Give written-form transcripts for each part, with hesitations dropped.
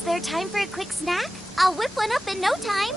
Is there time for a quick snack? I'll whip one up in no time.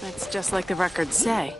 That's just like the records say.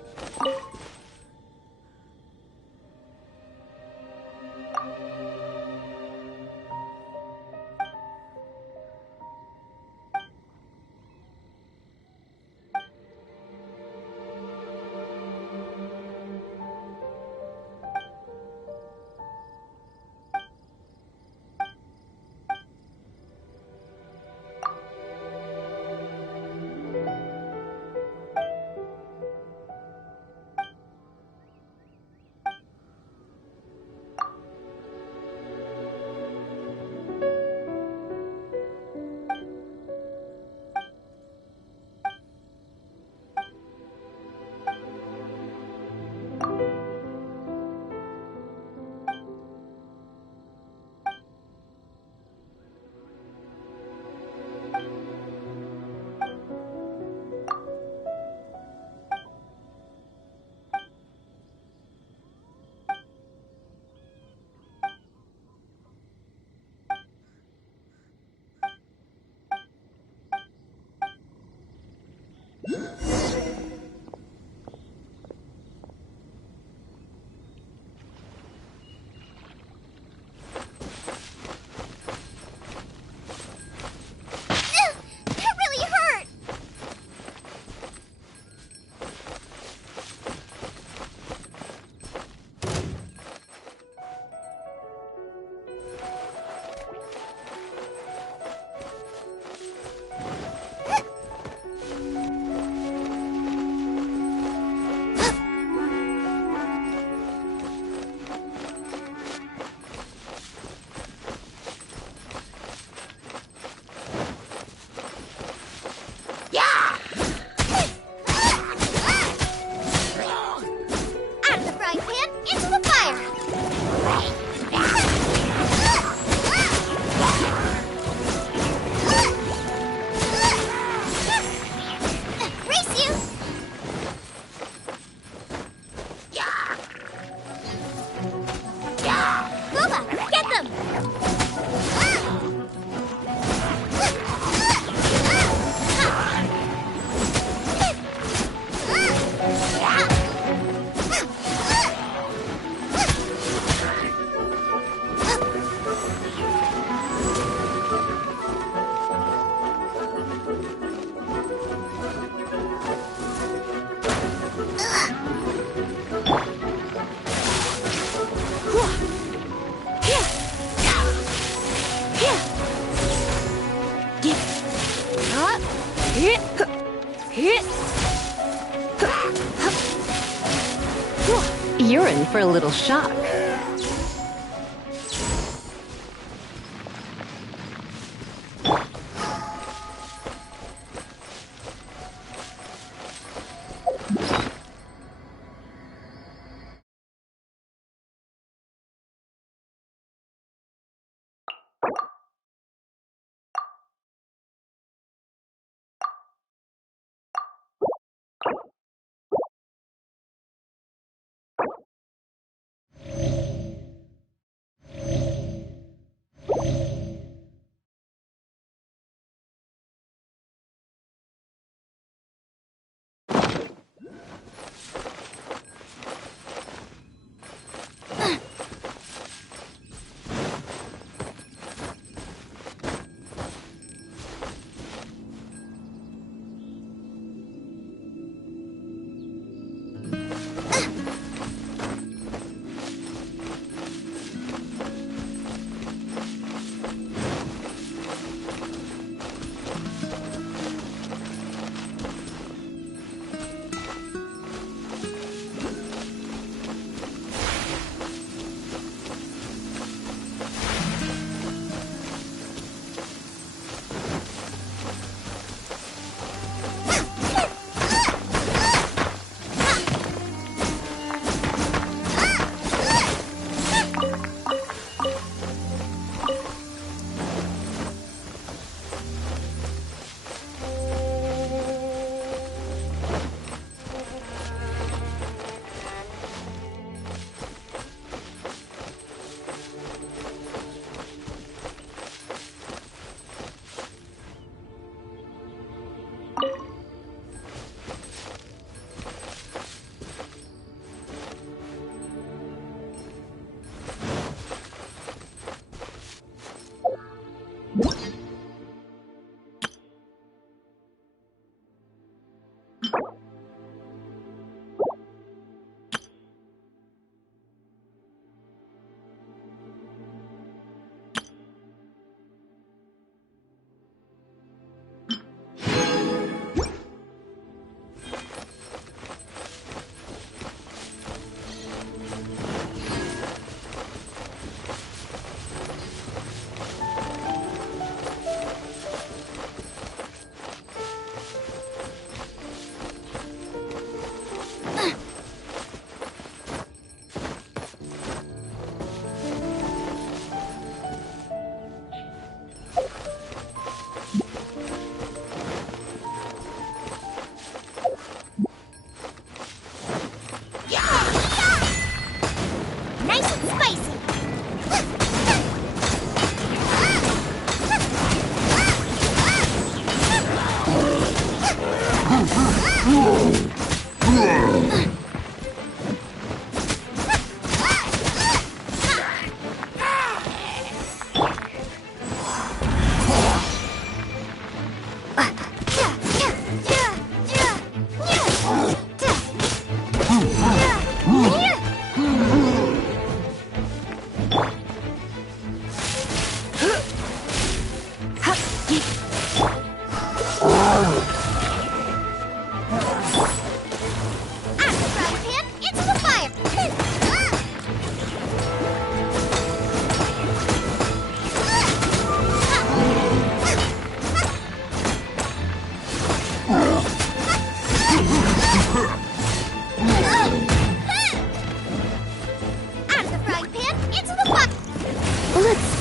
You're in for a little shock.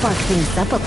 Spark things up a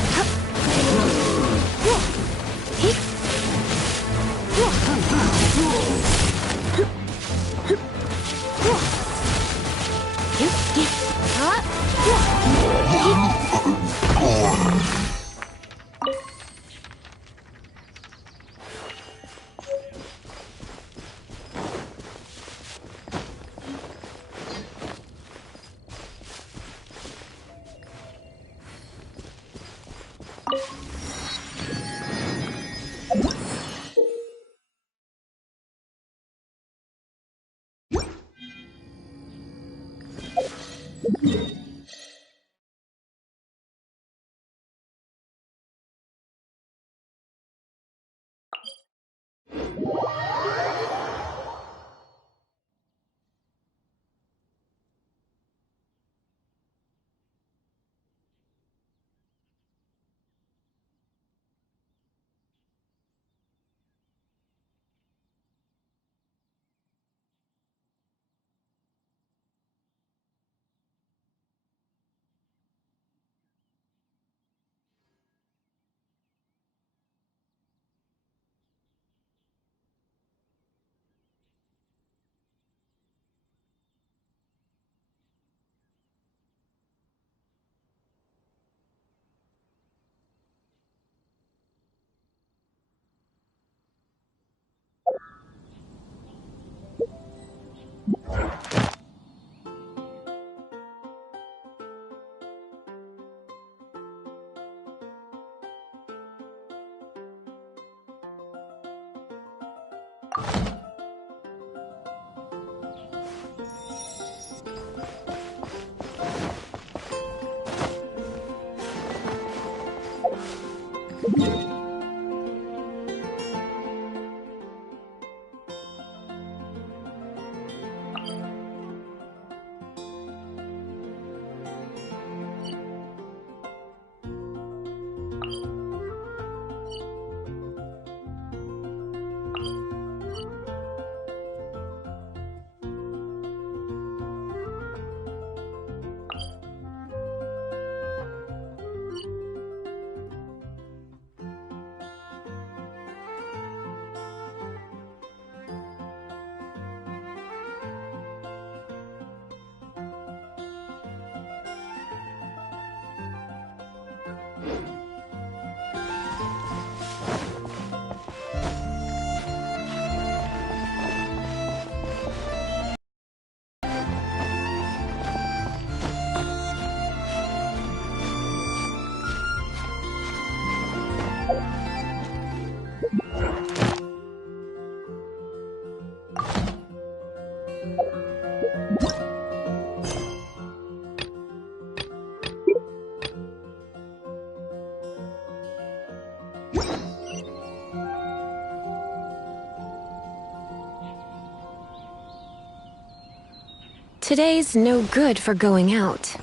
Today's no good for going out.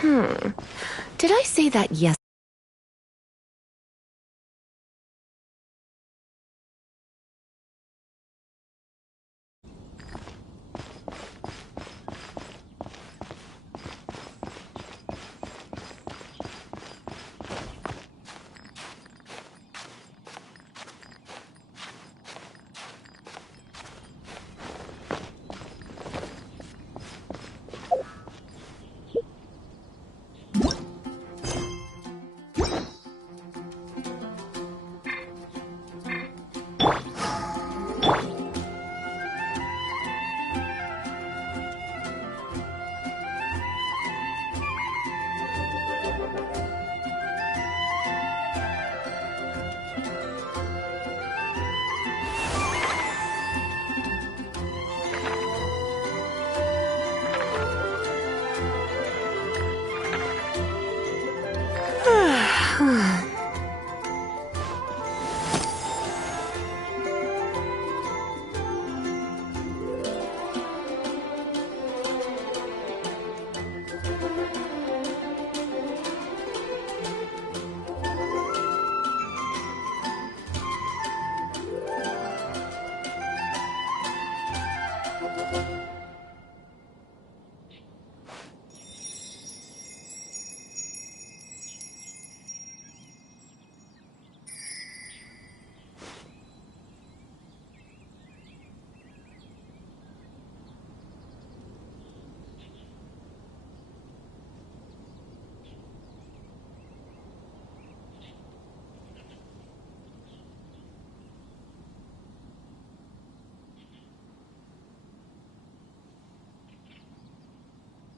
Did I say that yes?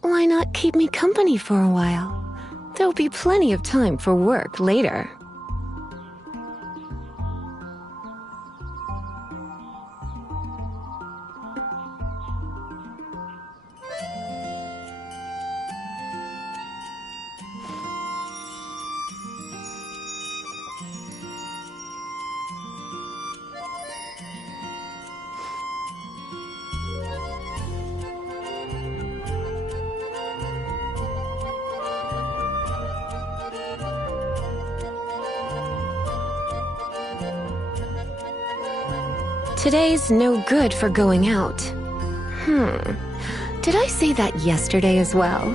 Why not keep me company for a while? There'll be plenty of time for work later. Today's no good for going out. Did I say that yesterday as well?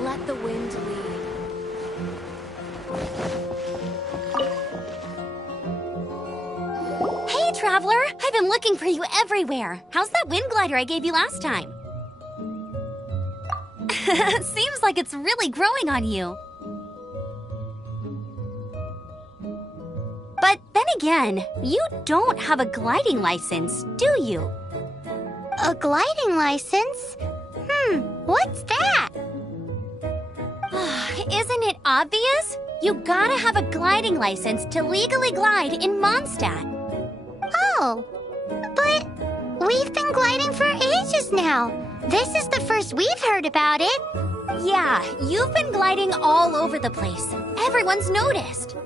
Let the wind lead. Hey, Traveler! I've been looking for you everywhere. How's that wind glider I gave you last time? Seems like it's really growing on you. But then again, you don't have a gliding license, do you? A gliding license? What's that? Isn't it obvious? You gotta have a gliding license to legally glide in Mondstadt. Oh, but we've been gliding for ages now. This is the first we've heard about it. Yeah, you've been gliding all over the place. Everyone's noticed.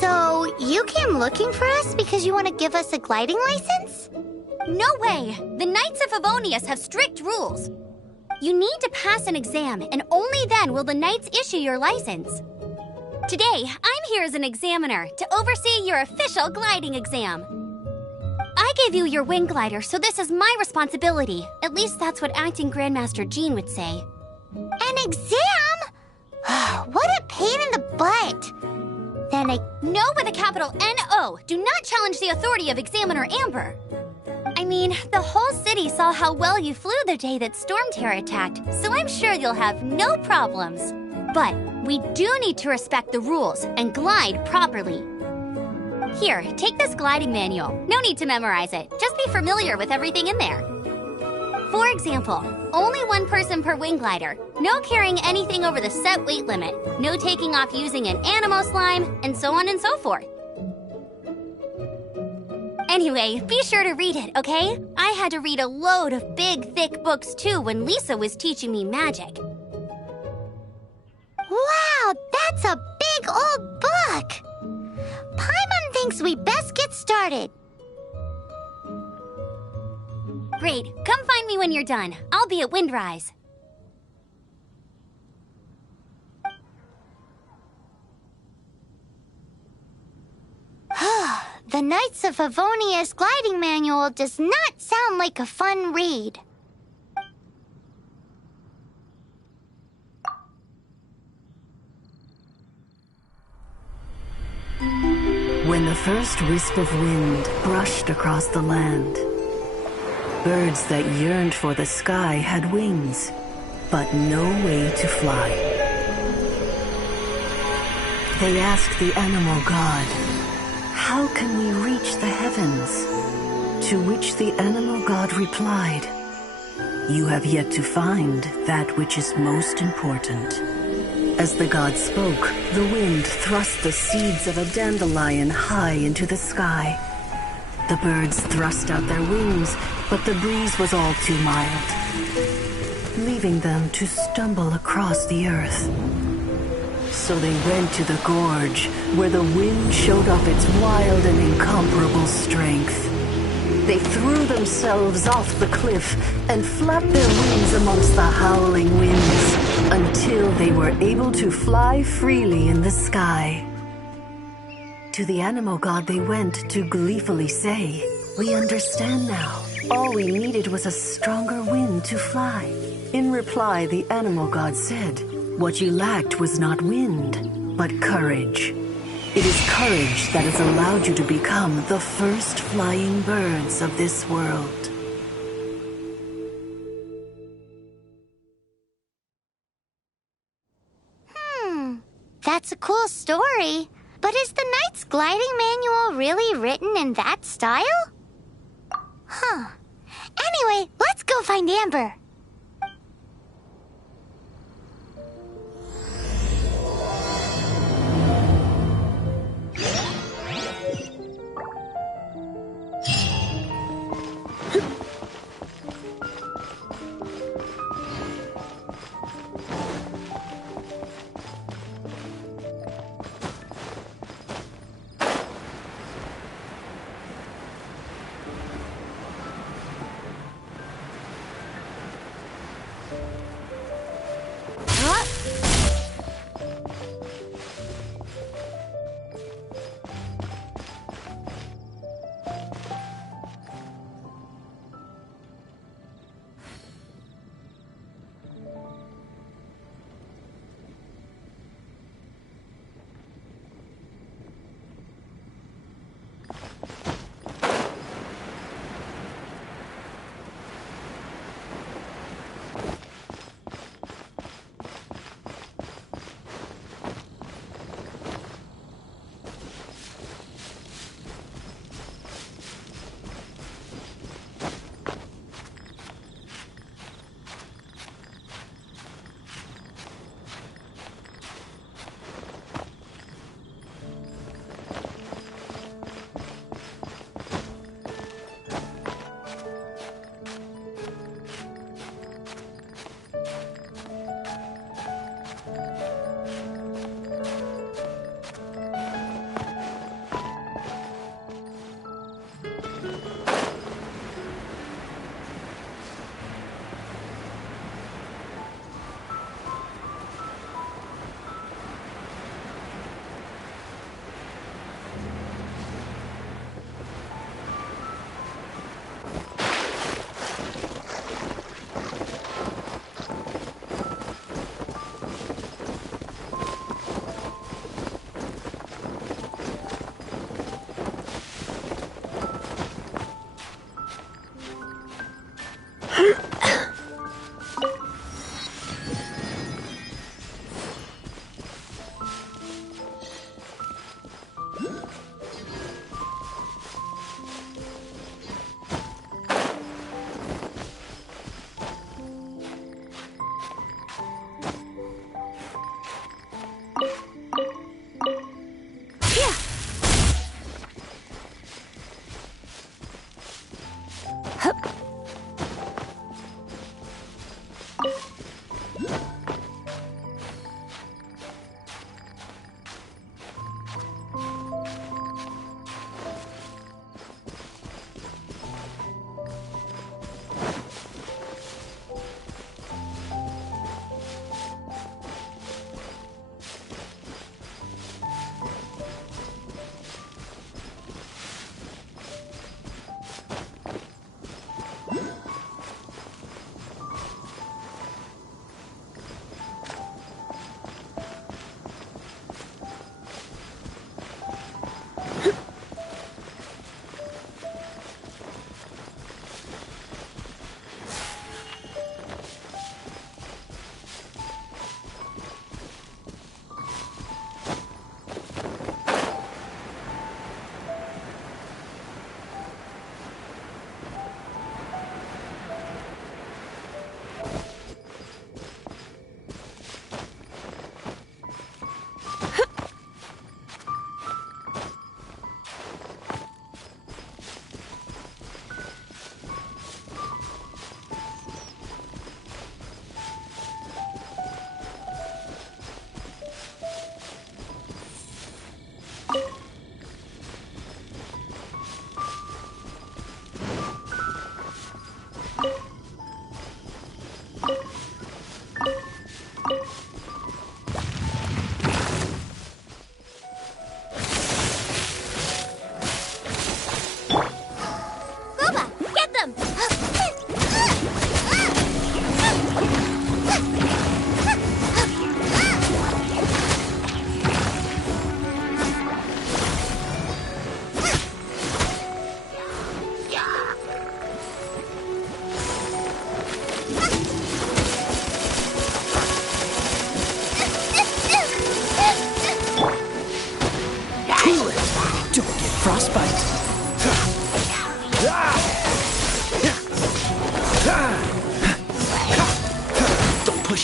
So, you came looking for us because you want to give us a gliding license? No way! The Knights of Favonius have strict rules. You need to pass an exam, and only then will the Knights issue your license. Today, I'm here as an examiner to oversee your official gliding exam. I gave you your wing glider, so this is my responsibility. At least that's what Acting Grandmaster Jean would say. An exam? What a pain in the butt. Then No with a capital N-O. Do not challenge the authority of Examiner Amber. I mean, the whole city saw how well you flew the day that Storm Terror attacked, so I'm sure you'll have no problems. But we do need to respect the rules and glide properly. Here, take this gliding manual. No need to memorize it. Just be familiar with everything in there. For example, only one person per wing glider. No carrying anything over the set weight limit. No taking off using an animo slime, and so on and so forth. Anyway, be sure to read it, okay? I had to read a load of big, thick books too when Lisa was teaching me magic. Wow, that's a big old book! Paimon thinks we best get started. Great, come find me when you're done. I'll be at Windrise. The Knights of Favonia's gliding manual does not sound like a fun read. When the first wisp of wind brushed across the land, birds that yearned for the sky had wings, but no way to fly. They asked the animal god, "How can we reach the heavens?" To which the animal god replied, "You have yet to find that which is most important." As the god spoke, the wind thrust the seeds of a dandelion high into the sky. The birds thrust out their wings, but the breeze was all too mild, leaving them to stumble across the earth. So they went to the gorge, where the wind showed off its wild and incomparable strength. They threw themselves off the cliff and flapped their wings amongst the howling winds until they were able to fly freely in the sky. To the animal god they went to gleefully say, "We understand now. All we needed was a stronger wind to fly." In reply, the animal god said, "What you lacked was not wind, but courage. It is courage that has allowed you to become the first flying birds of this world." That's a cool story. But is the Knight's gliding manual really written in that style? Anyway, let's go find Amber.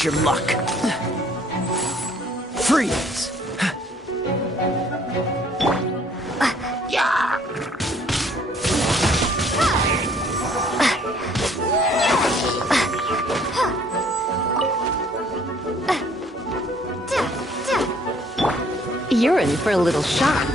Your luck. Freeze. You're in for a little shock.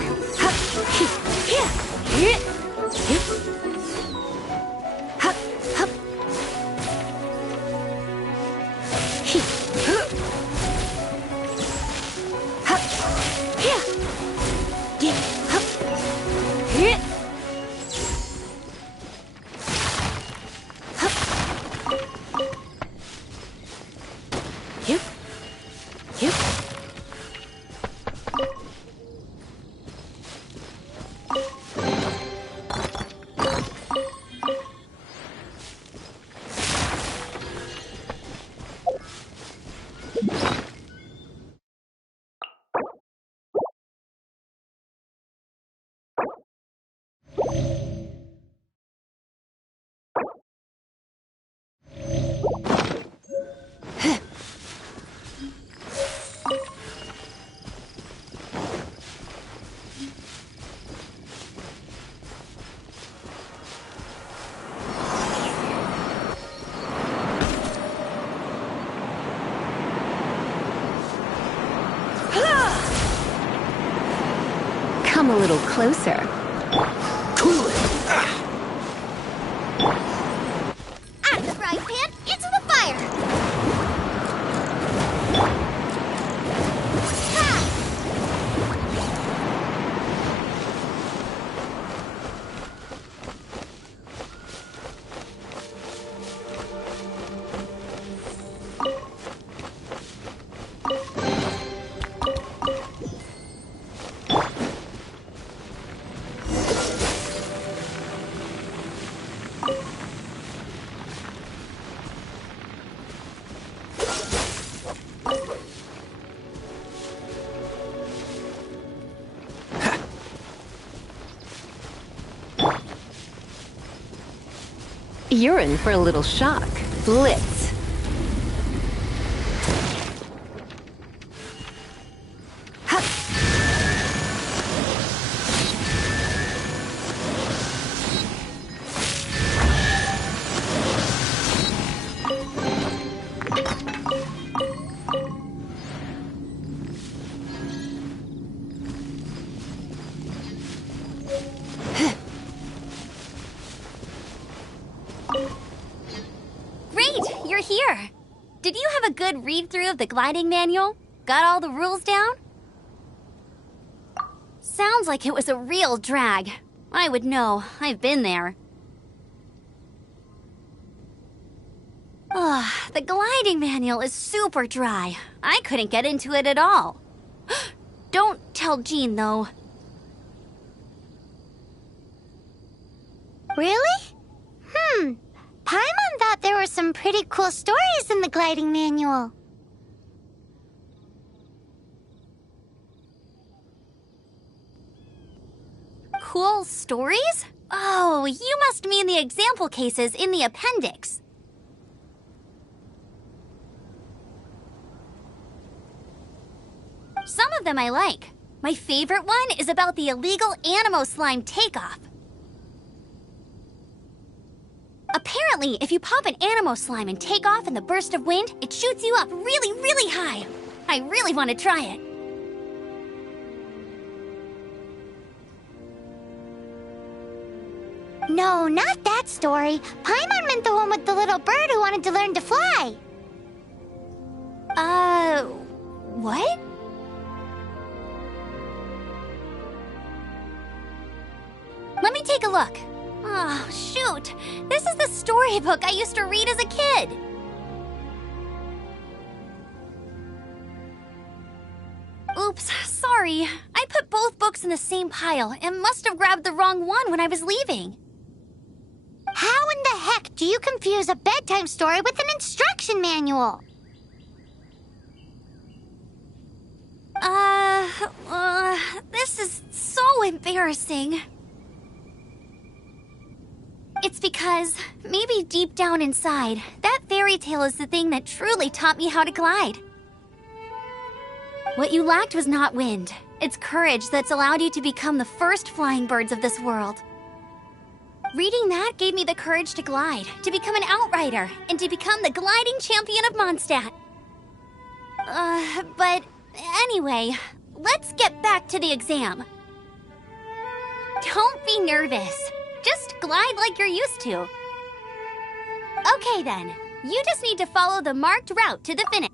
Come a little closer. Cool it. Out of the frying pan, into the fire! You're in for a little shock. Blitz. Great, you're here. Did you have a good read-through of the gliding manual? Got all the rules down? Sounds like it was a real drag. I would know. I've been there. Ugh, the gliding manual is super dry. I couldn't get into it at all. Don't tell Jean, though. Really? Paimon thought there were some pretty cool stories in the gliding manual. Cool stories? Oh, you must mean the example cases in the appendix. Some of them I like. My favorite one is about the illegal Animo slime takeoff. Apparently, if you pop an Animo slime and take off in the burst of wind, it shoots you up really, really high. I really want to try it. No, not that story. Paimon meant the one with the little bird who wanted to learn to fly. What? Let me take a look. Oh, shoot. This is the storybook I used to read as a kid. Oops, sorry. I put both books in the same pile and must have grabbed the wrong one when I was leaving. How in the heck do you confuse a bedtime story with an instruction manual? This is so embarrassing. It's because, maybe deep down inside, that fairy tale is the thing that truly taught me how to glide. What you lacked was not wind. It's courage that's allowed you to become the first flying birds of this world. Reading that gave me the courage to glide, to become an outrider, and to become the gliding champion of Mondstadt. But anyway, let's get back to the exam. Don't be nervous. Just glide like you're used to. Okay then, you just need to follow the marked route to the finish.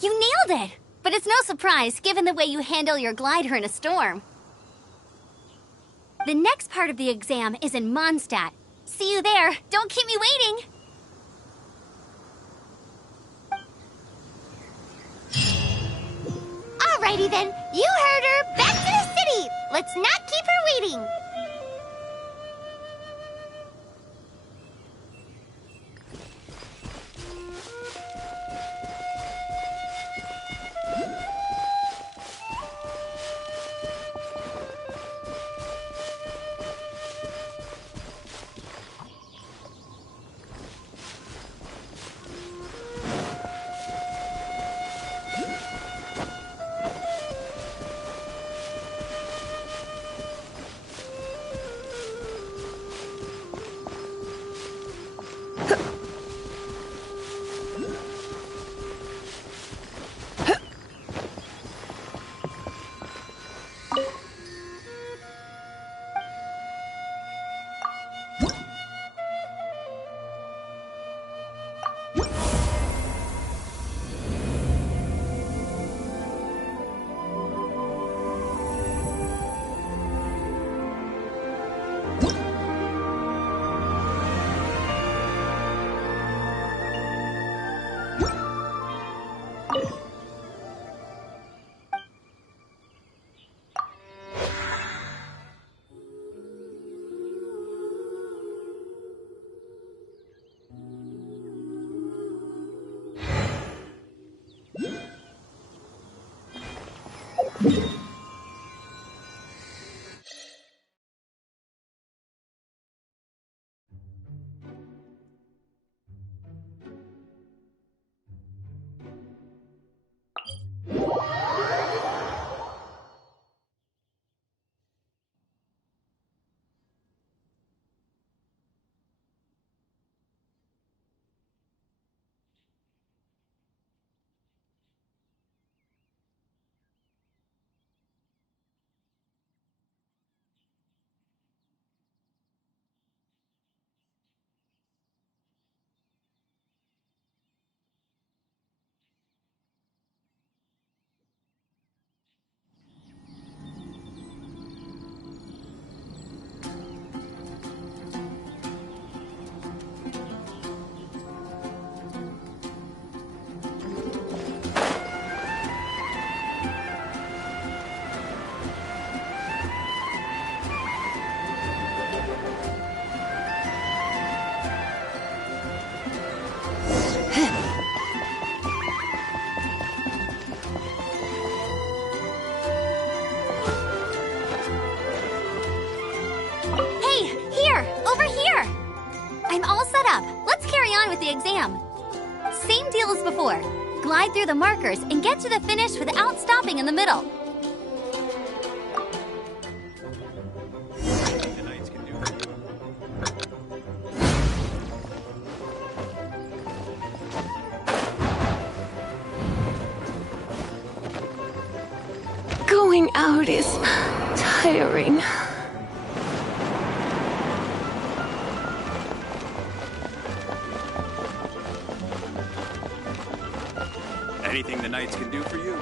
You nailed it! But it's no surprise, given the way you handle your glider in a storm. The next part of the exam is in Mondstadt. See you there. Don't keep me waiting! Alrighty then, you heard her. Back to the city. Let's not keep her waiting. Here, over here! I'm all set up. Let's carry on with the exam. Same deal as before. Glide through the markers and get to the finish without stopping in the middle. Going out is tiring. Anything the Knights can do for you?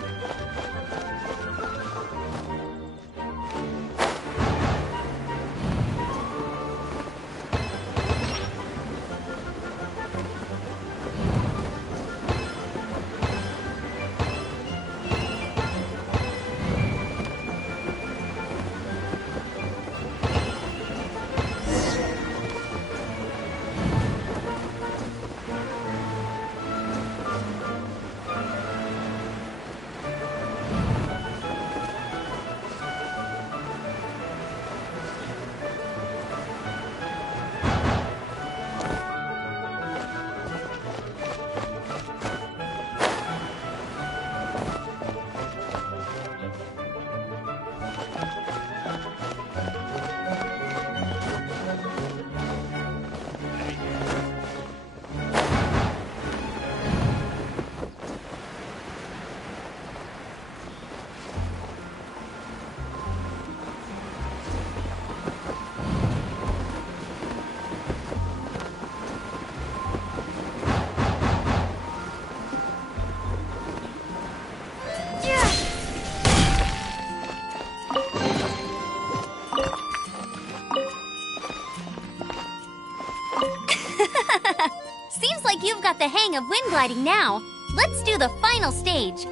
Seems like you've got the hang of wind gliding now. Let's do the final stage.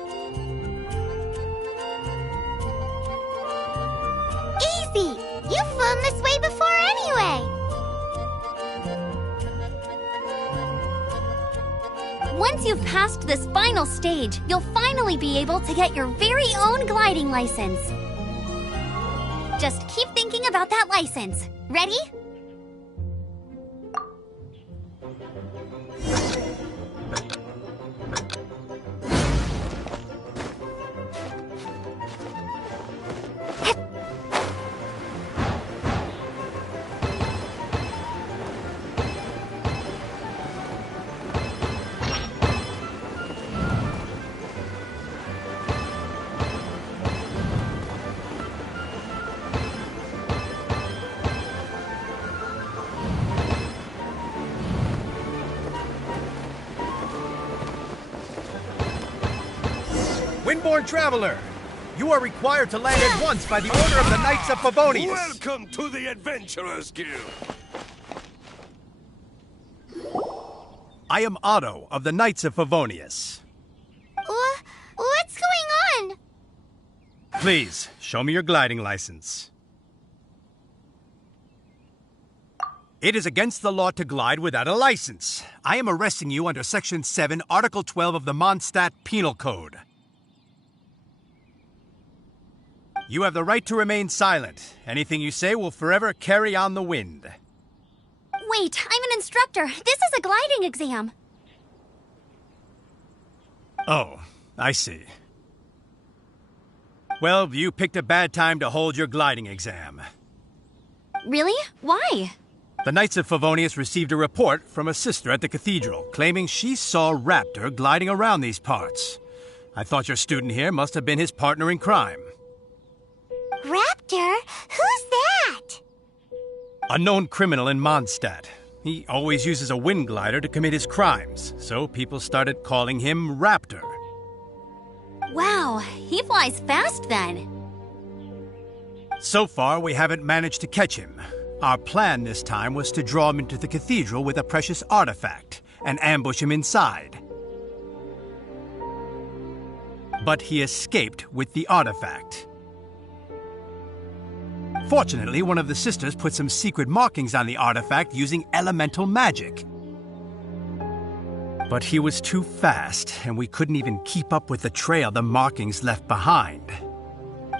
Easy! You've flown this way before anyway! Once you've passed this final stage, you'll finally be able to get your very own gliding license. Just keep thinking about that license. Ready? Windborne Traveler, you are required to land at once by the order of the Knights of Favonius. Welcome to the Adventurers Guild. I am Otto of the Knights of Favonius. What's going on? Please, show me your gliding license. It is against the law to glide without a license. I am arresting you under Section 7, Article 12 of the Mondstadt Penal Code. You have the right to remain silent. Anything you say will forever carry on the wind. Wait, I'm an instructor. This is a gliding exam. Oh, I see. Well, you picked a bad time to hold your gliding exam. Really? Why? The Knights of Favonius received a report from a sister at the cathedral claiming she saw Raptor gliding around these parts. I thought your student here must have been his partner in crime. Raptor? Who's that? A known criminal in Mondstadt. He always uses a wind glider to commit his crimes, so people started calling him Raptor. Wow, he flies fast then. So far, we haven't managed to catch him. Our plan this time was to draw him into the cathedral with a precious artifact and ambush him inside. But he escaped with the artifact. Fortunately, one of the sisters put some secret markings on the artifact using elemental magic. But he was too fast, and we couldn't even keep up with the trail the markings left behind.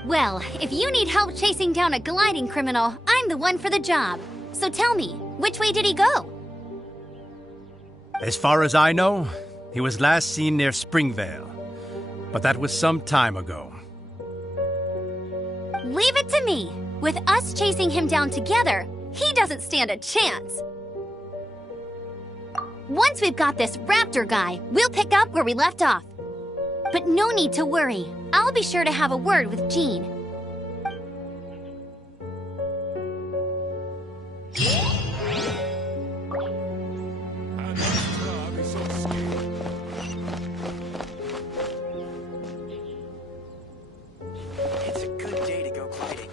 Well, if you need help chasing down a gliding criminal, I'm the one for the job. So tell me, which way did he go? As far as I know, he was last seen near Springvale. But that was some time ago. Leave it to me. With us chasing him down together, he doesn't stand a chance. Once we've got this raptor guy, we'll pick up where we left off. But no need to worry. I'll be sure to have a word with Jean. It's a good day to go gliding.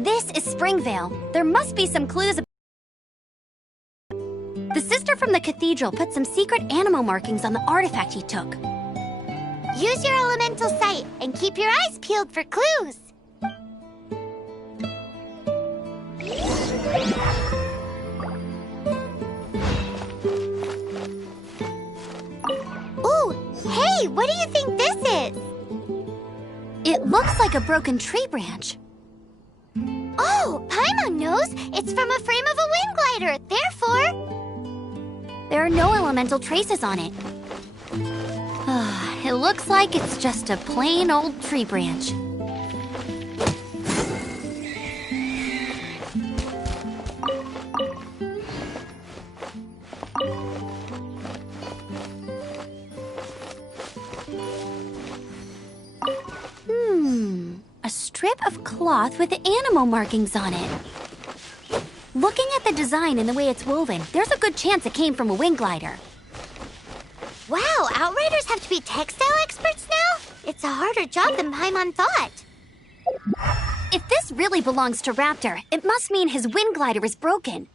This is Springvale. There must be some clues. The sister from the cathedral put some secret animal markings on the artifact he took. Use your elemental sight and keep your eyes peeled for clues. Ooh, hey, what do you think this is? It looks like a broken tree branch. Oh, Paimon knows. It's from a frame of a wind glider. Therefore, There are no elemental traces on it. It looks like it's just a plain old tree branch. A strip of cloth with animal markings on it. Looking at the design and the way it's woven, there's a good chance it came from a wind glider. wow, Outriders have to be textile experts now? It's a harder job than Paimon thought. If this really belongs to Raptor, it must mean his wind glider is broken.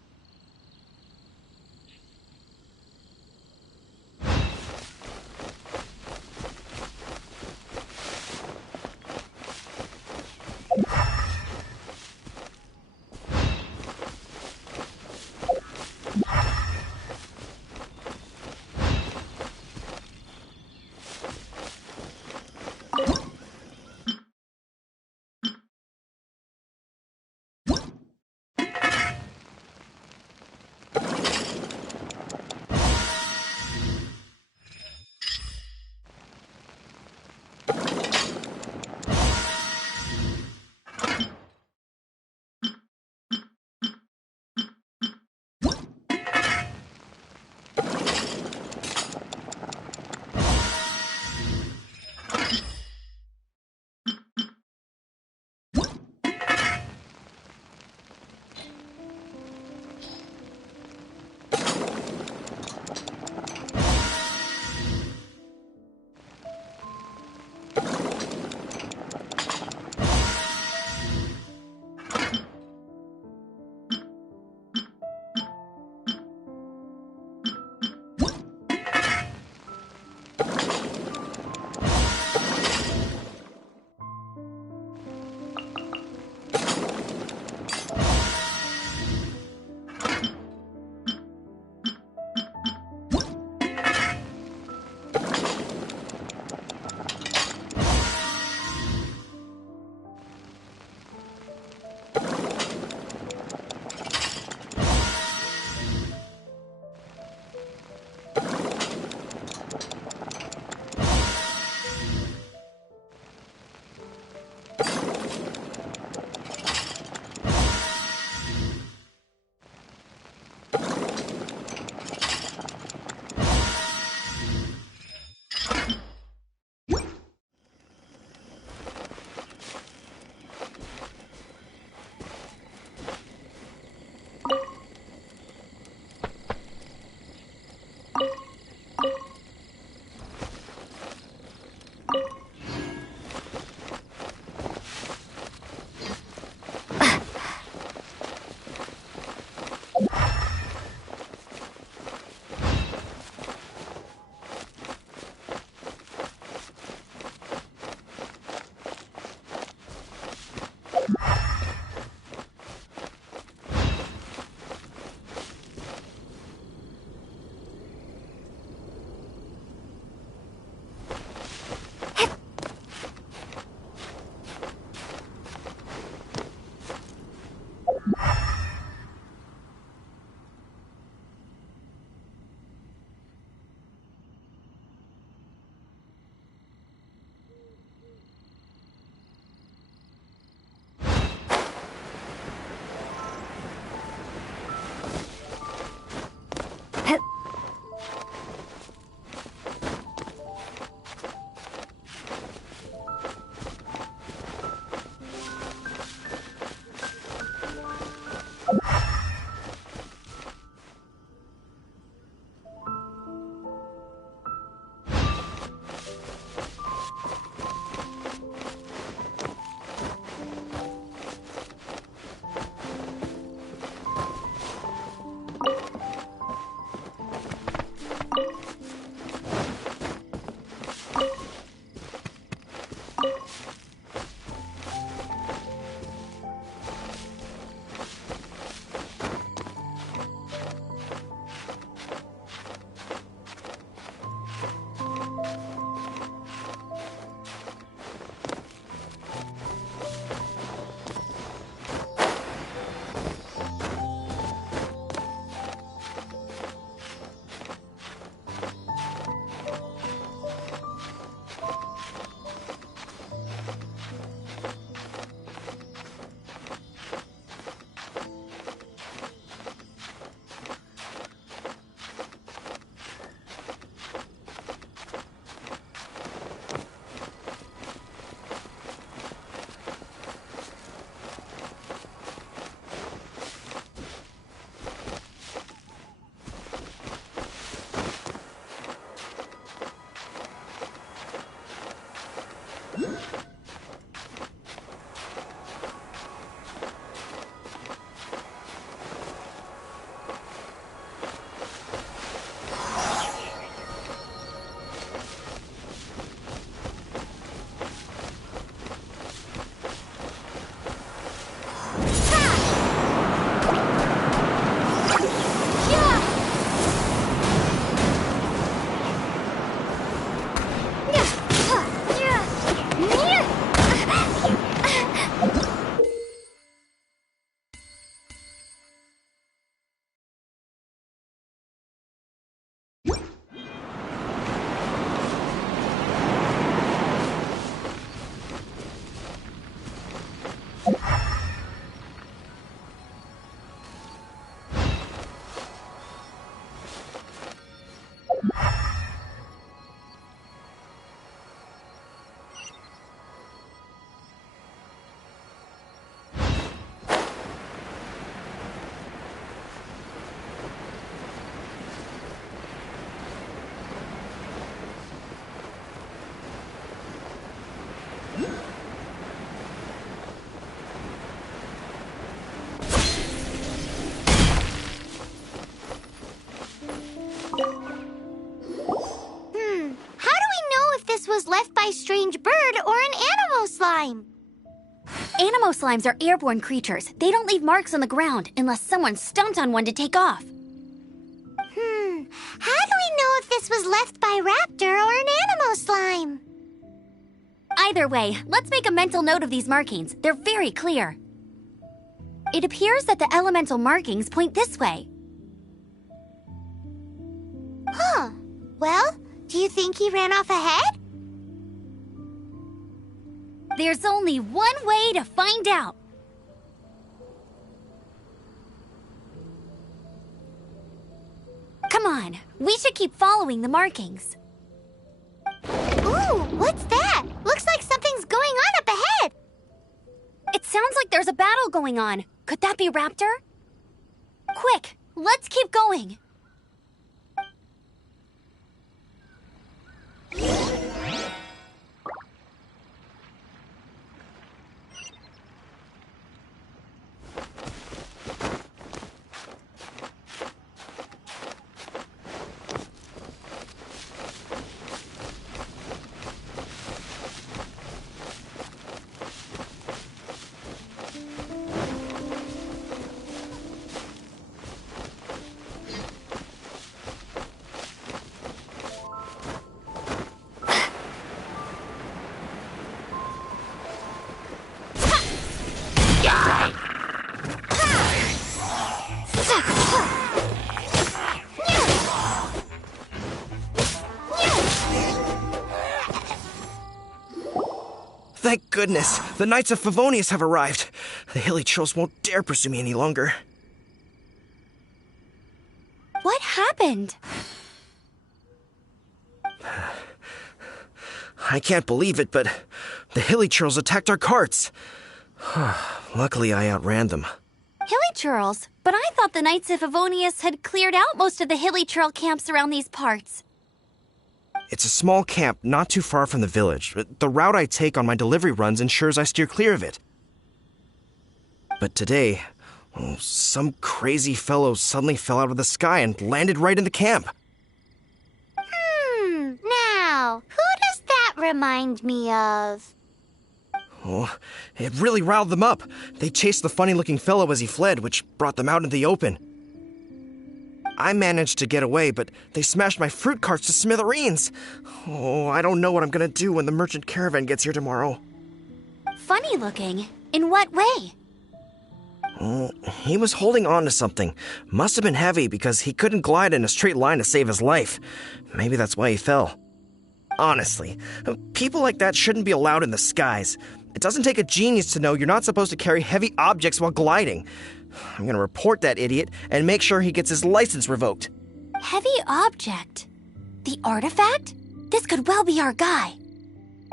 was left by strange bird or an animo slime. Animo slimes are airborne creatures. They don't leave marks on the ground unless someone stomped on one to take off. How do we know if this was left by raptor or an animo slime? Either way, let's make a mental note of these markings. They're very clear. It appears that the elemental markings point this way. Huh. Well, do you think he ran off ahead? There's only one way to find out. Come on, we should keep following the markings. Ooh, what's that? Looks like something's going on up ahead. It sounds like there's a battle going on. Could that be Raptor? Quick, let's keep going. Thank goodness, the Knights of Favonius have arrived. The hilly trolls won't dare pursue me any longer. What happened? I can't believe it, but the hilly trolls attacked our carts. Luckily, I outran them. Hilly churls? But I thought the Knights of Favonius had cleared out most of the hilly churl camps around these parts. It's a small camp not too far from the village. The route I take on my delivery runs ensures I steer clear of it. But today, some crazy fellow suddenly fell out of the sky and landed right in the camp. Now, who does that remind me of? Oh, it really riled them up. They chased the funny-looking fellow as he fled, which brought them out into the open. I managed to get away, but they smashed my fruit carts to smithereens. Oh, I don't know what I'm gonna do when the merchant caravan gets here tomorrow. Funny looking? In what way? He was holding on to something. Must have been heavy because he couldn't glide in a straight line to save his life. Maybe that's why he fell. Honestly, people like that shouldn't be allowed in the skies. It doesn't take a genius to know you're not supposed to carry heavy objects while gliding. I'm gonna report that idiot and make sure he gets his license revoked. Heavy object? The artifact? This could well be our guy.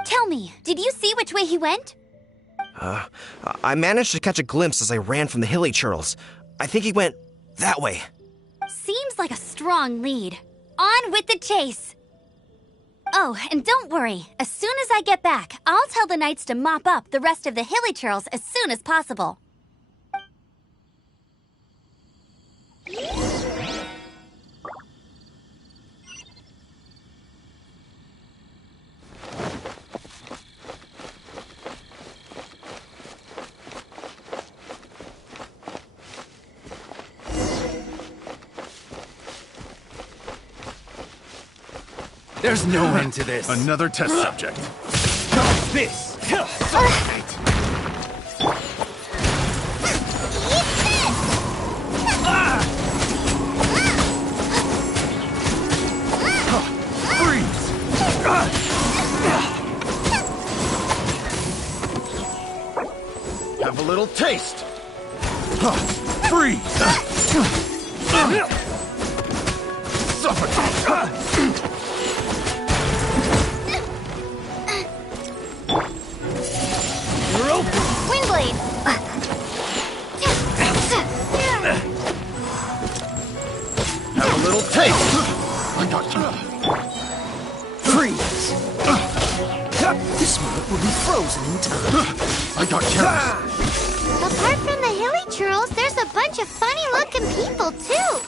Tell me, did you see which way he went? I managed to catch a glimpse as I ran from the hilly churls. I think he went that way. Seems like a strong lead. On with the chase! Oh, and don't worry. As soon as I get back, I'll tell the knights to mop up the rest of the hilly churls as soon as possible. There's no end to this. Another test subject. This! Have a little taste. Freeze! Suffocate! You're open! Windblade! Have a little taste! I got you. Freeze! This one will be frozen in time. I got carrots. Apart from the hilly churls, there's a bunch of funny-looking people, too.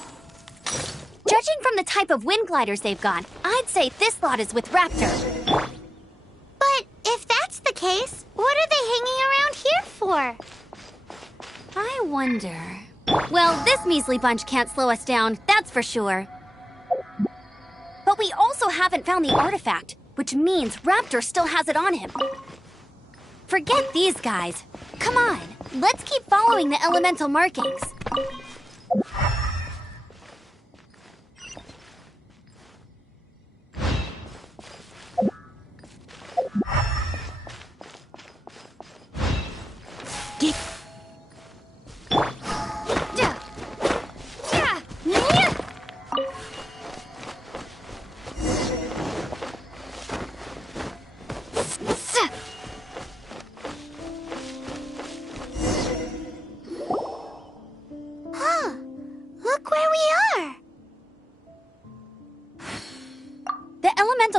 Judging from the type of wind gliders they've got, I'd say this lot is with Raptor. wonder... Well, this measly bunch can't slow us down, that's for sure. But we also haven't found the artifact, which means Raptor still has it on him. Forget these guys. Come on, let's keep following the elemental markings.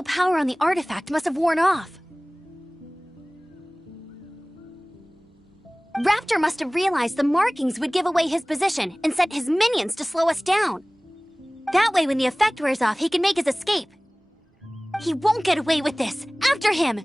Power on the artifact must have worn off. Raptor must have realized the markings would give away his position and sent his minions to slow us down. That way, when the effect wears off, he can make his escape. He won't get away with this. After him!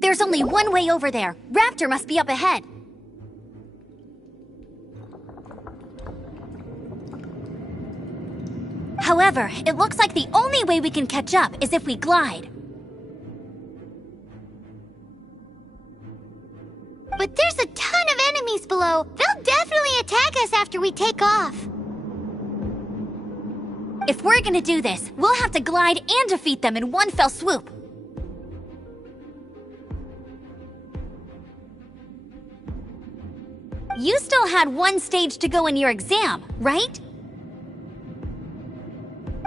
There's only one way over there. Raptor must be up ahead. However, it looks like the only way we can catch up is if we glide. But there's a ton of enemies below. They'll definitely attack us after we take off. If we're gonna do this, we'll have to glide and defeat them in one fell swoop. You still had one stage to go in your exam, right?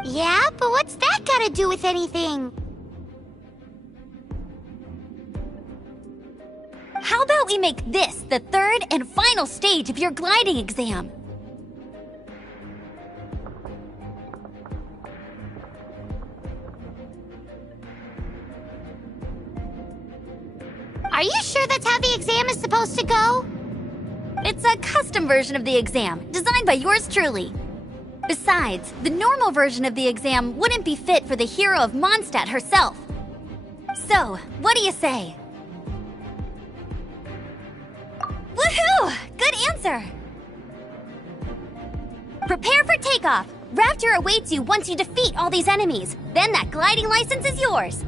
Yeah, but what's that got to do with anything? How about we make this the third and final stage of your gliding exam? Are you sure that's how the exam is supposed to go? It's a custom version of the exam, designed by yours truly. Besides, the normal version of the exam wouldn't be fit for the hero of Mondstadt herself. So, what do you say? Woohoo! Good answer! Prepare for takeoff. Raptor awaits you once you defeat all these enemies. Then that gliding license is yours.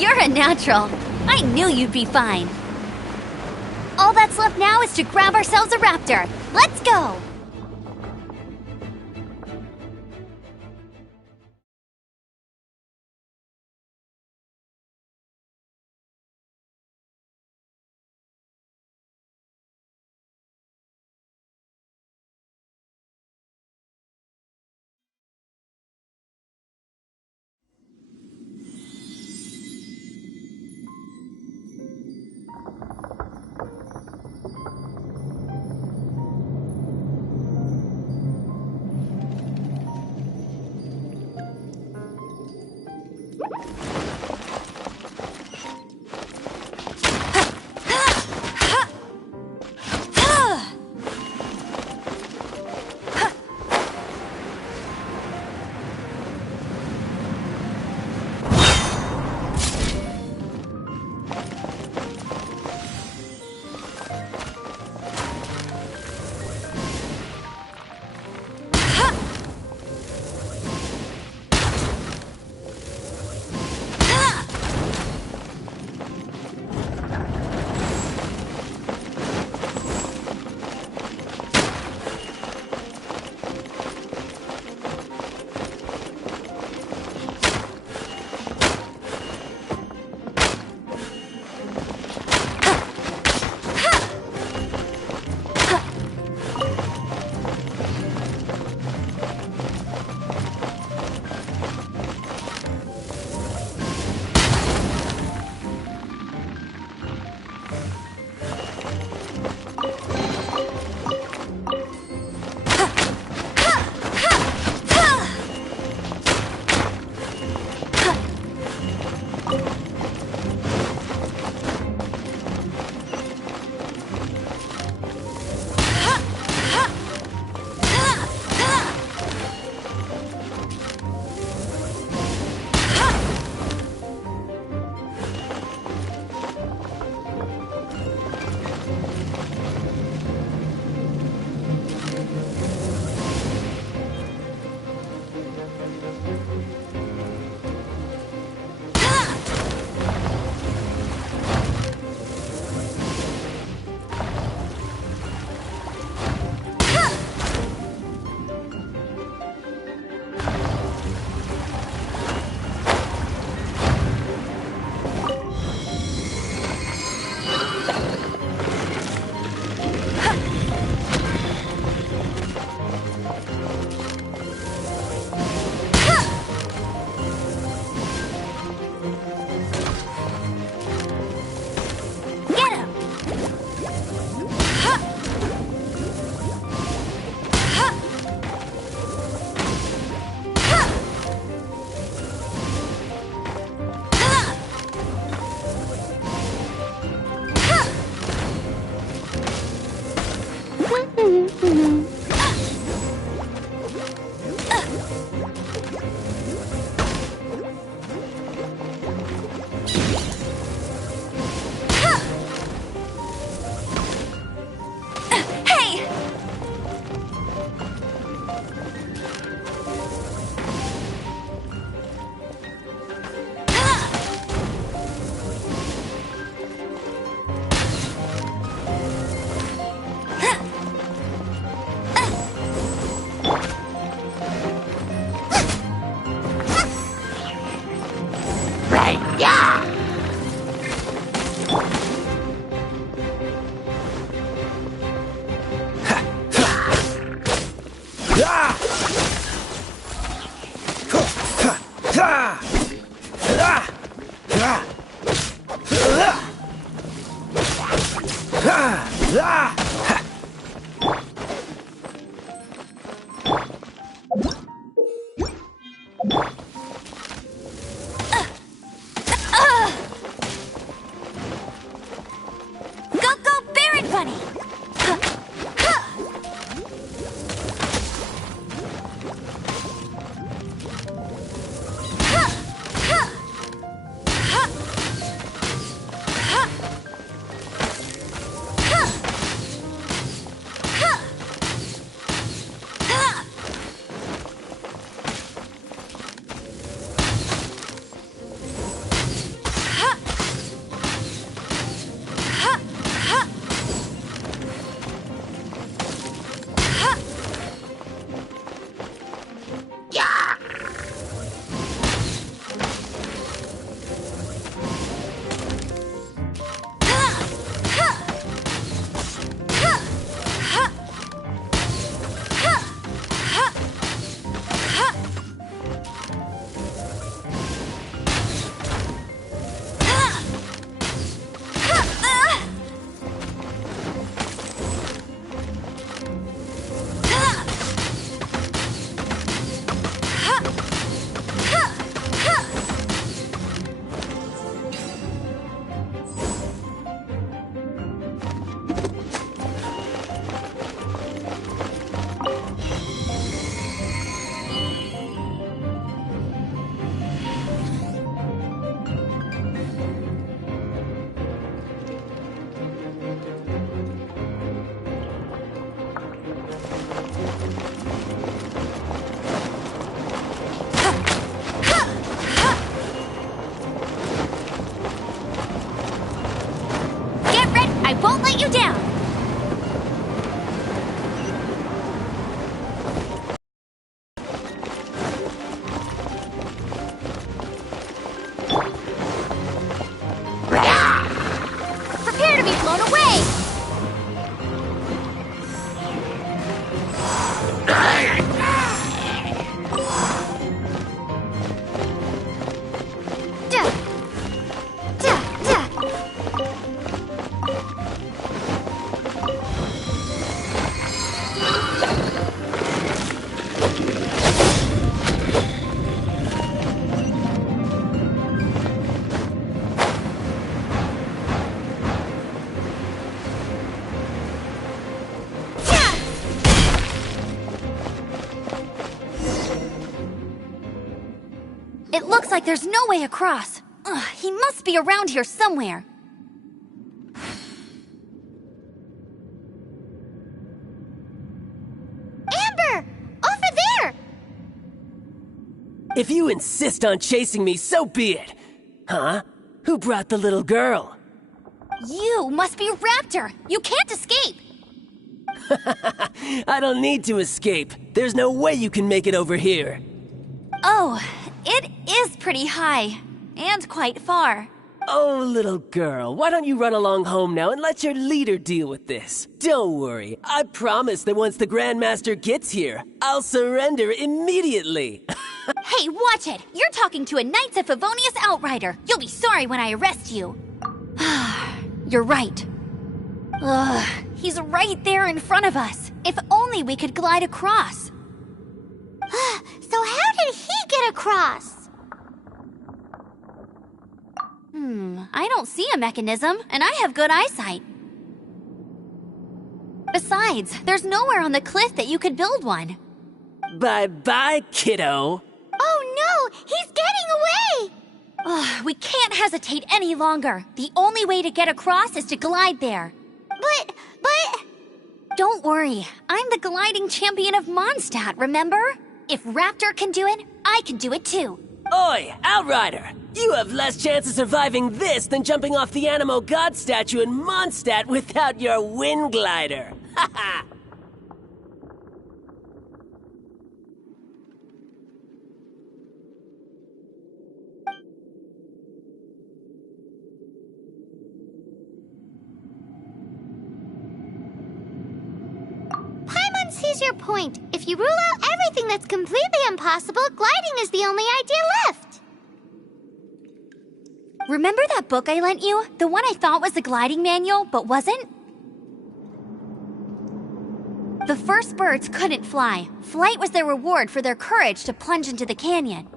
You're a natural. I knew you'd be fine. All that's left now is to grab ourselves a raptor. Let's go! It looks like there's no way across. Ugh, he must be around here somewhere. Amber! Over there! If you insist on chasing me, so be it. Huh? Who brought the little girl? You must be Raptor! You can't escape! I don't need to escape. There's no way you can make it over here. Oh, it is pretty high. And quite far. Oh, little girl, why don't you run along home now and let your leader deal with this? Don't worry, I promise that once the Grandmaster gets here, I'll surrender immediately. Hey, watch it! You're talking to a Knights of Favonius outrider. You'll be sorry when I arrest you. You're right. Ugh, he's right there in front of us. If only we could glide across. So how did he get across? I don't see a mechanism, and I have good eyesight. Besides, there's nowhere on the cliff that you could build one. Bye-bye, kiddo. Oh no! He's getting away! Ugh, we can't hesitate any longer. The only way to get across is to glide there. But... Don't worry, I'm the gliding champion of Mondstadt, remember? If Raptor can do it, I can do it too. Oi, Outrider! You have less chance of surviving this than jumping off the Animo God statue in Mondstadt without your wind glider. Ha ha! Paimon sees your point. If you rule out everything that's completely impossible, gliding is the only idea left. Remember that book I lent you? The one I thought was the gliding manual, but wasn't? The first birds couldn't fly. Flight was their reward for their courage to plunge into the canyon.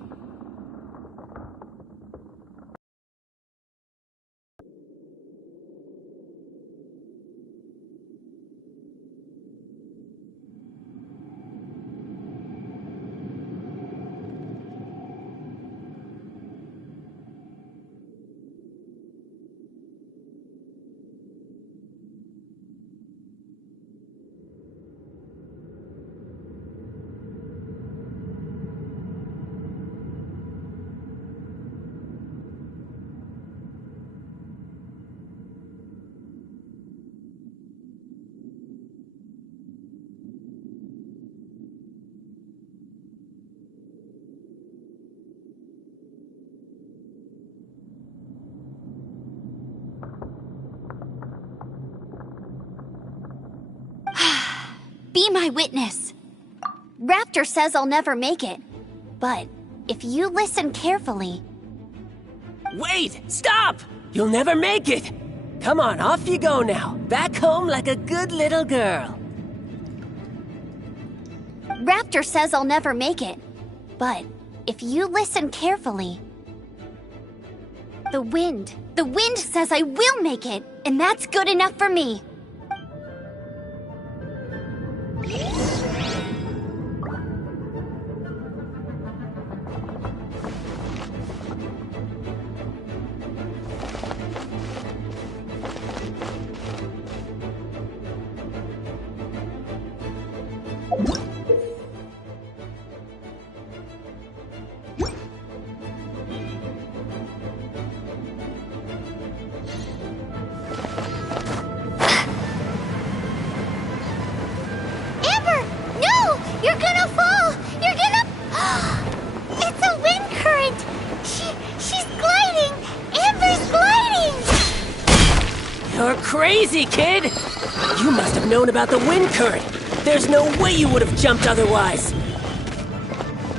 Be my witness. Raptor says I'll never make it. But if you listen carefully... Wait! Stop! You'll never make it! Come on, off you go now. Back home like a good little girl. Raptor says I'll never make it. But if you listen carefully... The wind says I will make it, and that's good enough for me. Crazy, kid! You must have known about the wind current. There's no way you would have jumped otherwise.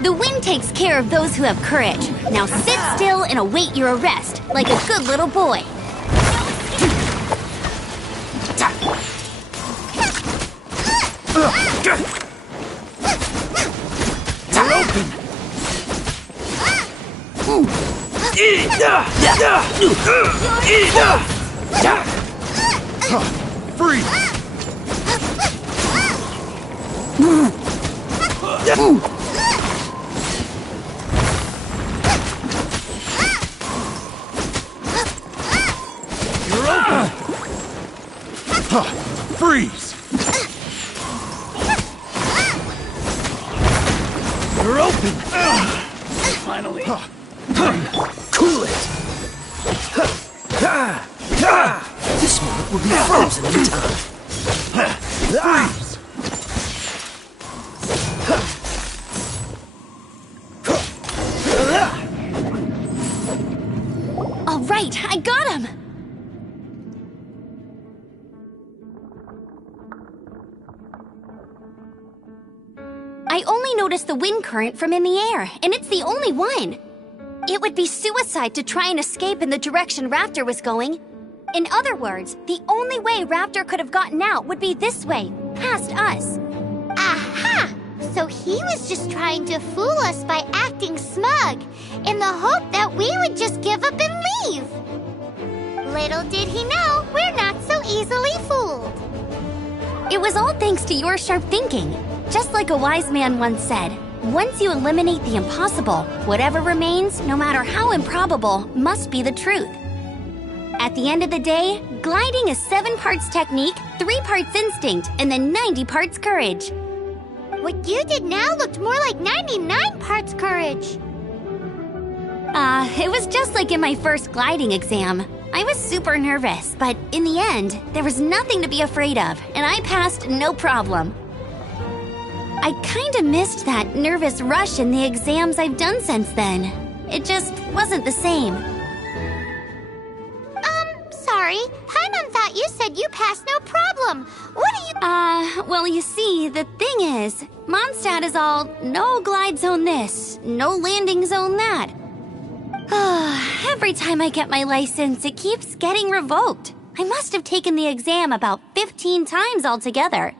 The wind takes care of those who have courage. Now sit still and await your arrest, like a good little boy. Free! Freeze! You're open! Finally. Cool it! This moment will be frozen in time. Freeze! All right, I got him! I only noticed the wind current from in the air, and it's the only one. It would be suicide to try and escape in the direction Raptor was going. In other words, the only way Raptor could have gotten out would be this way, past us. Aha! So he was just trying to fool us by acting smug, in the hope that we would just give up and leave. Little did he know, we're not so easily fooled. It was all thanks to your sharp thinking. Just like a wise man once said, once you eliminate the impossible, whatever remains, no matter how improbable, must be the truth. At the end of the day, gliding is 7 parts technique, 3 parts instinct, and then 90 parts courage. What you did now looked more like 99 parts courage. It was just like in my first gliding exam. I was super nervous, but in the end, there was nothing to be afraid of, and I passed no problem. I kinda missed that nervous rush in the exams I've done since then. It just wasn't the same. Sorry. Paimon thought you said you passed no problem. What do you... Well, you see, the thing is, Mondstadt is all, no glide zone this, no landing zone that. Every time I get my license, it keeps getting revoked. I must have taken the exam about 15 times altogether.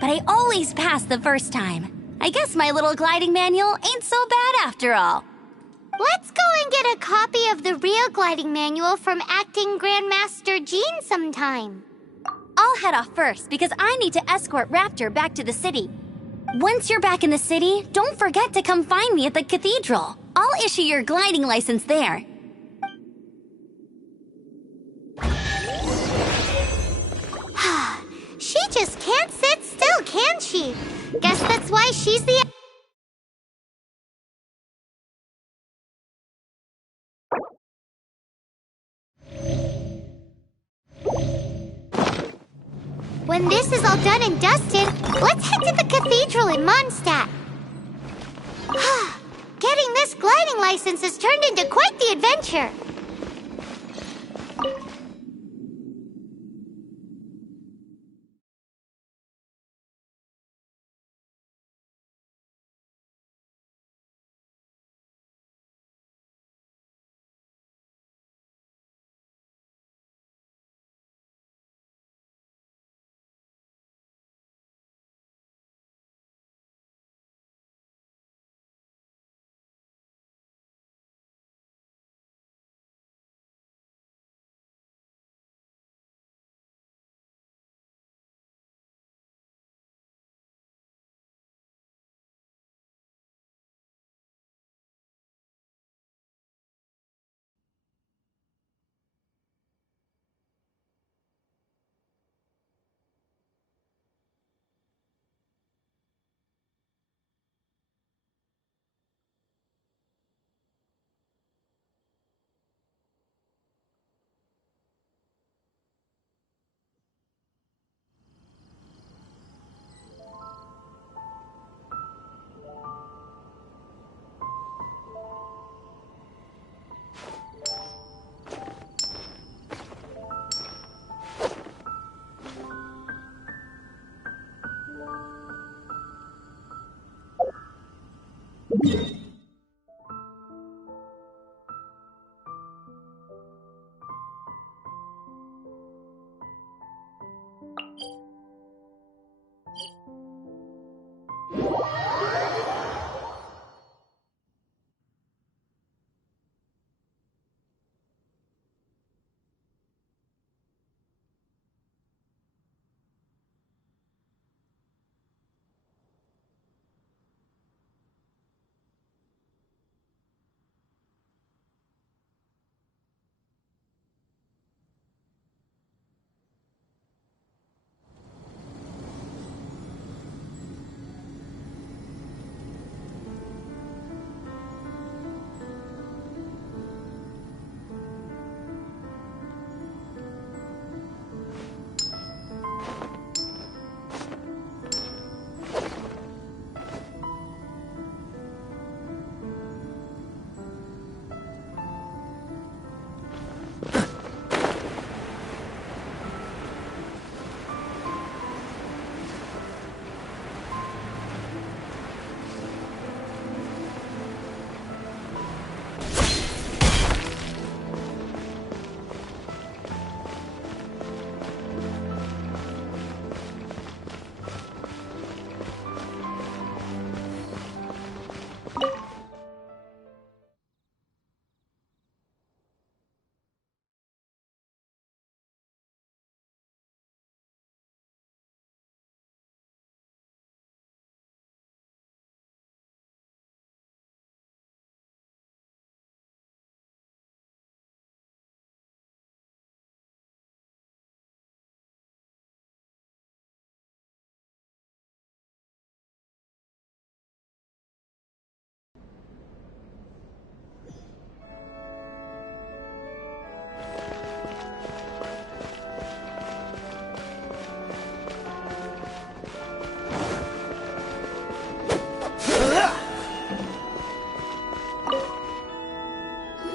But I always pass the first time. I guess my little gliding manual ain't so bad after all. Let's go and get a copy of the real gliding manual from Acting Grandmaster Jean sometime. I'll head off first because I need to escort Raptor back to the city. Once you're back in the city, don't forget to come find me at the cathedral. I'll issue your gliding license there. She just can't sit still, can she? Guess that's why she's the... When this is all done and dusted, let's head to the cathedral in Mondstadt. Getting this gliding license has turned into quite the adventure.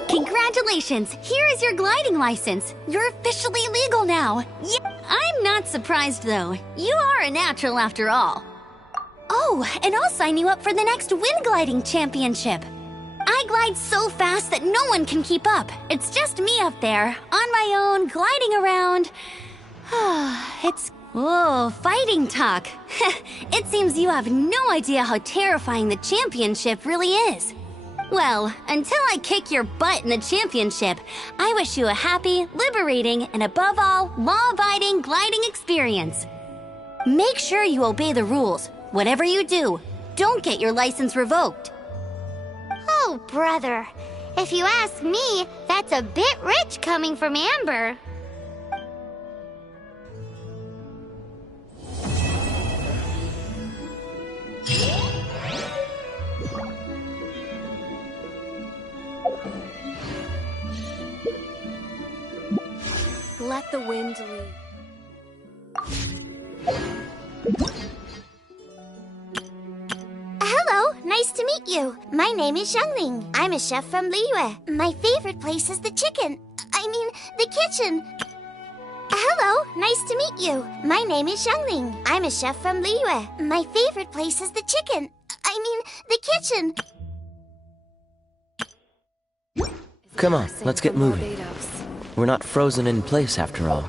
Congratulations! Here is your gliding license. You're officially legal now. Yeah, I'm not surprised though. You are a natural after all. Oh, and I'll sign you up for the next wind gliding championship. I glide so fast that no one can keep up. It's just me up there, on my own, gliding around. Whoa, fighting talk. It seems you have no idea how terrifying the championship really is. Well, until I kick your butt in the championship, I wish you a happy, liberating, and above all, law-abiding gliding experience. Make sure you obey the rules. Whatever you do, don't get your license revoked. Oh, brother. If you ask me, that's a bit rich coming from Amber. Let the wind lead. Hello, nice to meet you. My name is Xiangling. I'm a chef from Liyue. My favorite place is the the kitchen. Hello, nice to meet you. My name is Xiangling. I'm a chef from Liyue. My favorite place is the the kitchen. Come on, let's get moving. We're not frozen in place after all.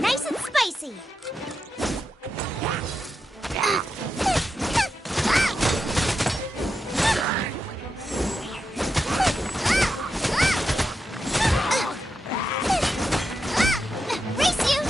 Nice and spicy. Race you.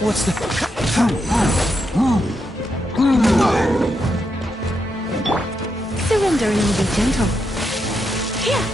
What's the... Surrender and I'll be gentle. Here.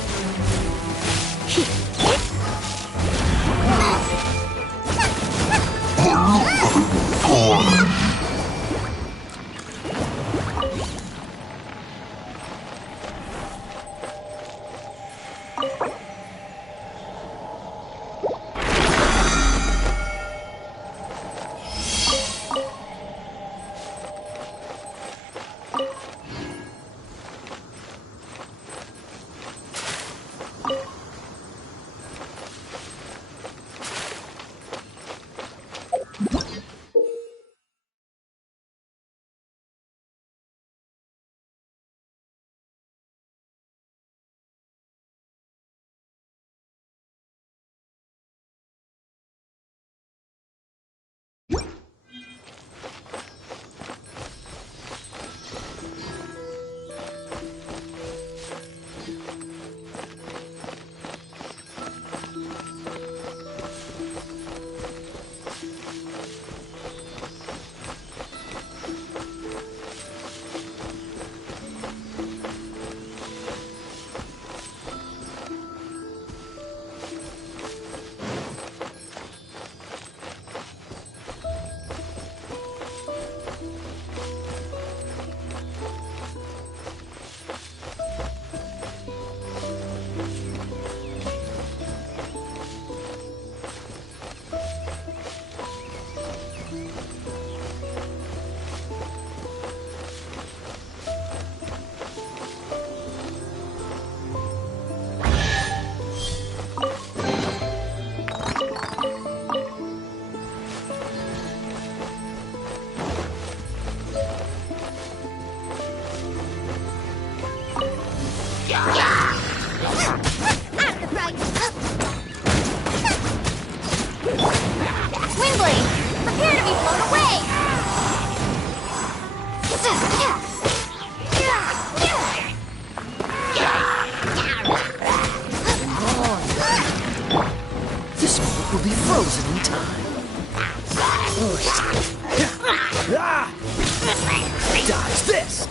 Watch this!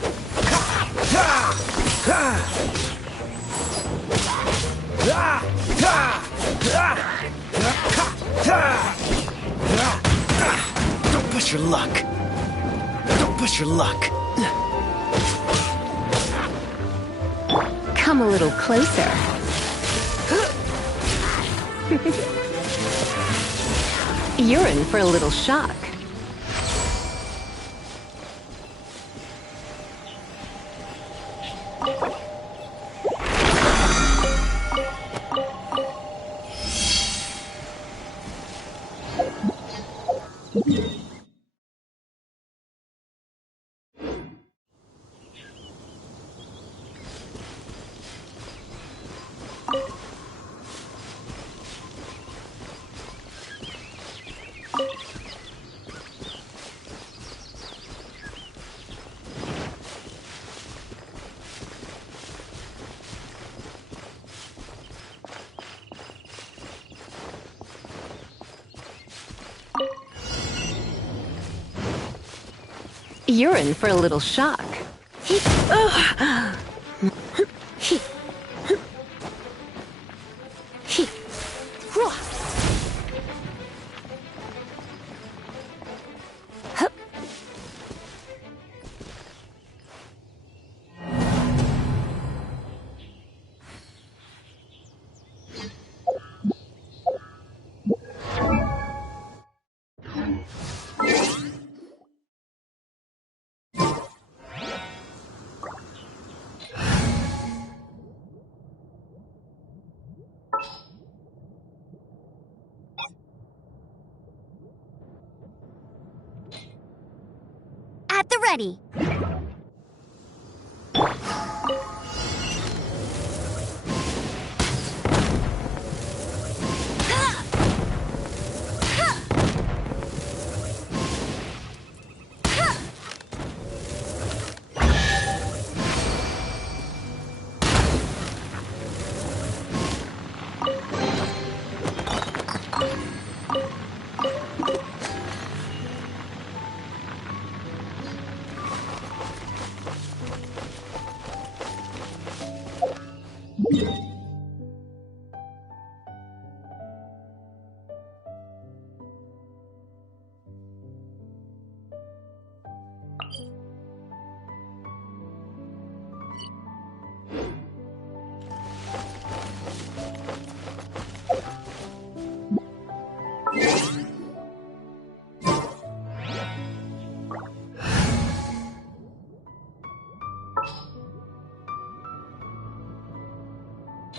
Don't push your luck. Don't push your luck. Come a little closer. You're in for a little shock. You're in for a little shock. At the ready.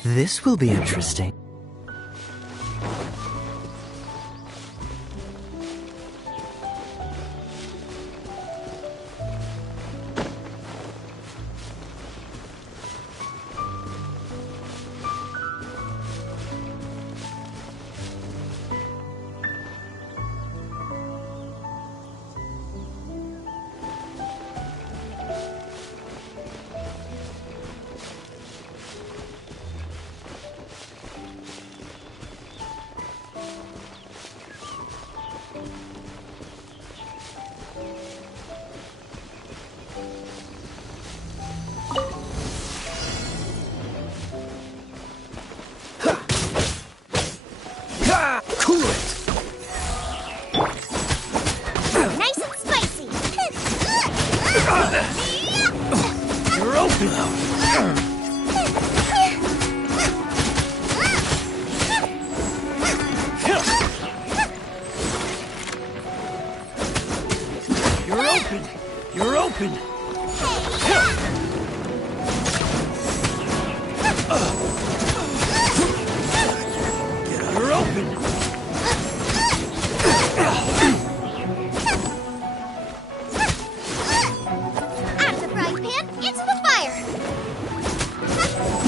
This will be interesting. You're open! You're open! Out of the frying pan, into the fire!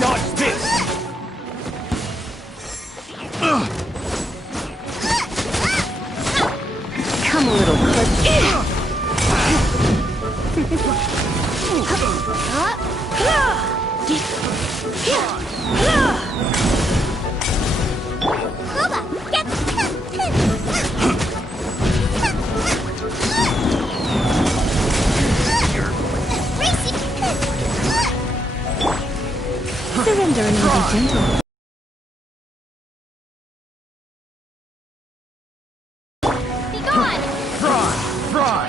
Dodge this! Come a little closer. gentle. Be gone! Fry!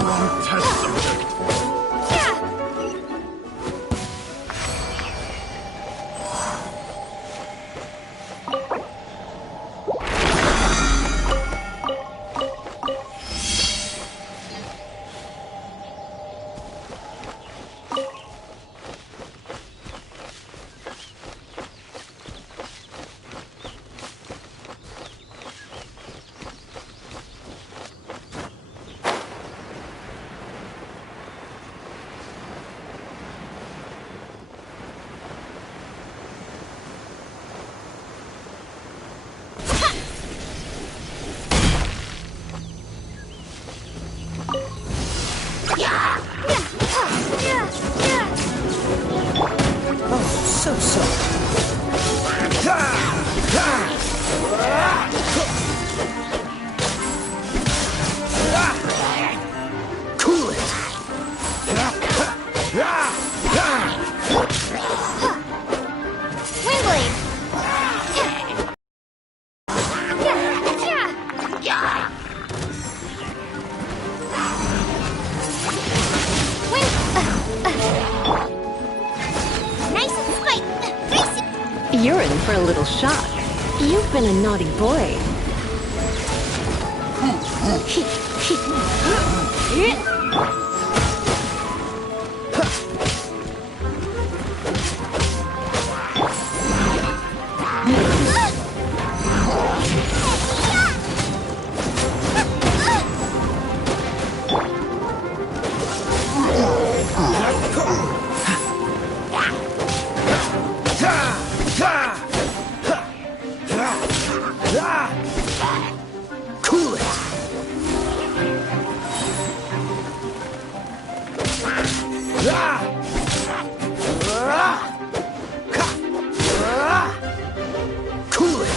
Wrong test subject. So sorry. Cool it! Windblade! Nice and slight! You're in for a little shock. You've been a naughty boy. Cool it! Cool it!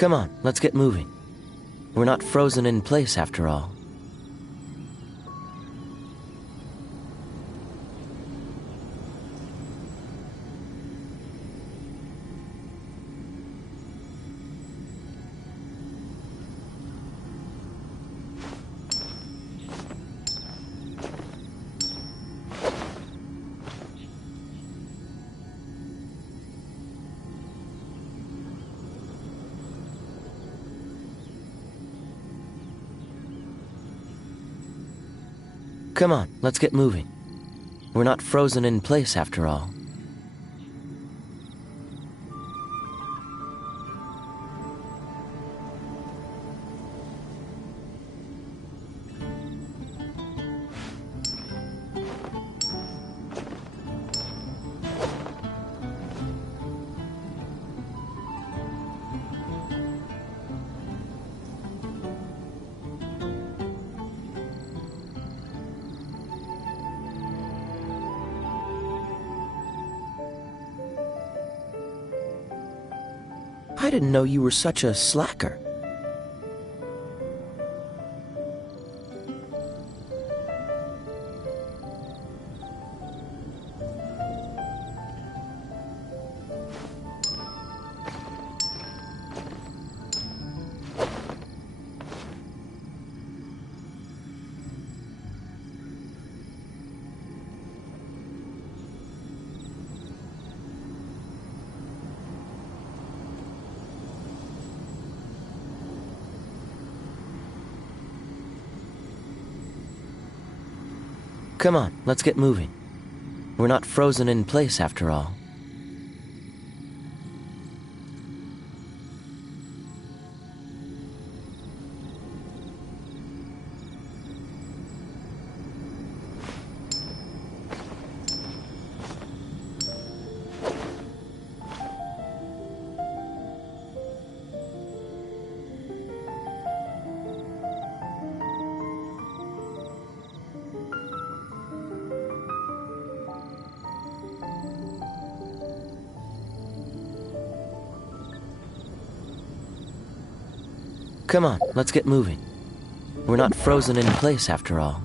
Come on, let's get moving. We're not frozen in place after all. Come on, let's get moving. We're not frozen in place after all. I didn't know you were such a slacker. Come on, let's get moving. We're not frozen in place after all. Come on, let's get moving. We're not frozen in place after all.